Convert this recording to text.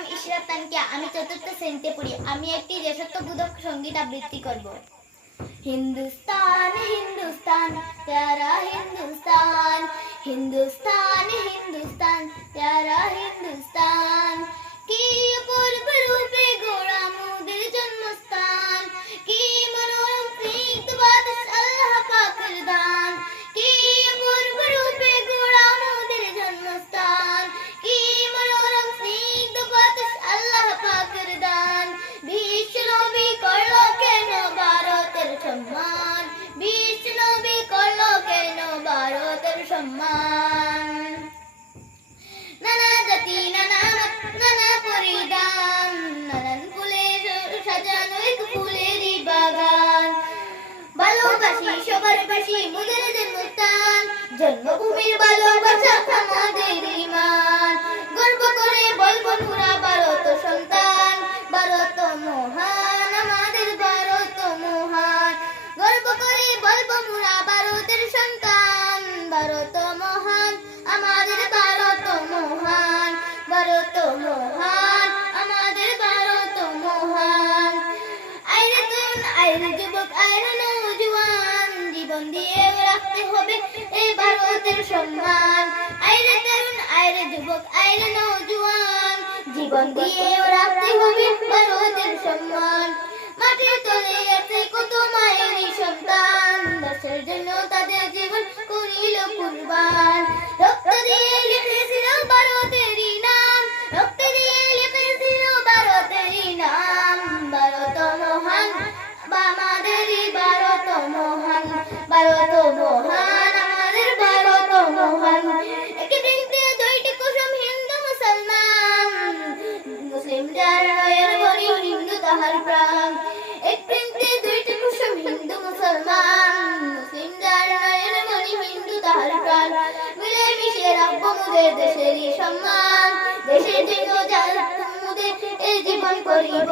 নাম ইশরাত তানকিয়া। আমি চতুর্থ শ্রেণীতে পড়ি। আমি একটি দেশাত্মবোধক সঙ্গীত আবৃত্তি করব। हिंदुस्तान हिंदुस्तान प्यारा हिंदुस्तान, हिंदुस्तान हिंदुस्तान प्यारा हिंदुस्तान, की अपूर्व रूपे गौड़ा मोদের জন্মস্থান, की मनोरम स्निग्ध बारिश अल्लाह पाकेর দান, की अपूर्व रूपे गौड़ा मोদের জন্মস্থান, की मनोरम स्निग्ध बारिश अल्लाह पाकेর দান। বিশ্বনবী করলো কেন ভারতের সম্মান, বিশ্বনবী করলো কেন ভারতের সম্মান। নানা জাতি নানা মত নানা পরিধান, নানান ফুলে সাজানো এক ফুলেরই বাগান। ভালোবাসি সবার পাশি মোদের জন্মস্থান, জন্মভূমির ভালোবাসা আমাদের ঈমান। গর্ব করে বলবো মোরা ভারত সন্তান, ভারত মহান আমাদের ভারত মহান। গর্ব করে বলবো মোরা ভারতের সন্তান, ভারত মহান আমাদের ভারত মহান, ভারত মহান আমাদের ভারত মহান। আইরে তরুণ আইরে যুবক আইরে নওজোয়ান, জীবন দিয়ে রাখতে হবে এই ভারতের সম্মান। আইরে তরুণ আইরে যুবক আইরে নওজোয়ান, জীবন দিয়ে রাখতে হবে ভারতের সম্মান। মাটির তলে আছে কত মায়েরই সন্তান, দেশের জন্য তাদের জীবন করিল কুরবান। রক্ত দিয়ে লিখেছিল ভারতেরই নাম, রক্ত দিয়ে লিখেছিল ভারতেরই নাম। ভারত মহান আমাদেরই ভারত মহান, ভারত মহান আমাদের ভারত মহান। একটি বৃন্তে দুইটি কুসুম হিন্দু মুসলমান, মুসলিম যার নয়ন মনি হিন্দু তাহার প্রাণ। এক বৃন্তে দুইটি কুসুম হিন্দু মুসলমান, মুসলিম যার নয়ন মনি হিন্দু তাহার প্রাণ। মিলে মিশে রাখবো মোদের দেশেরই সম্মান, দেশের জন্য যার মোদের এই জীবন করিব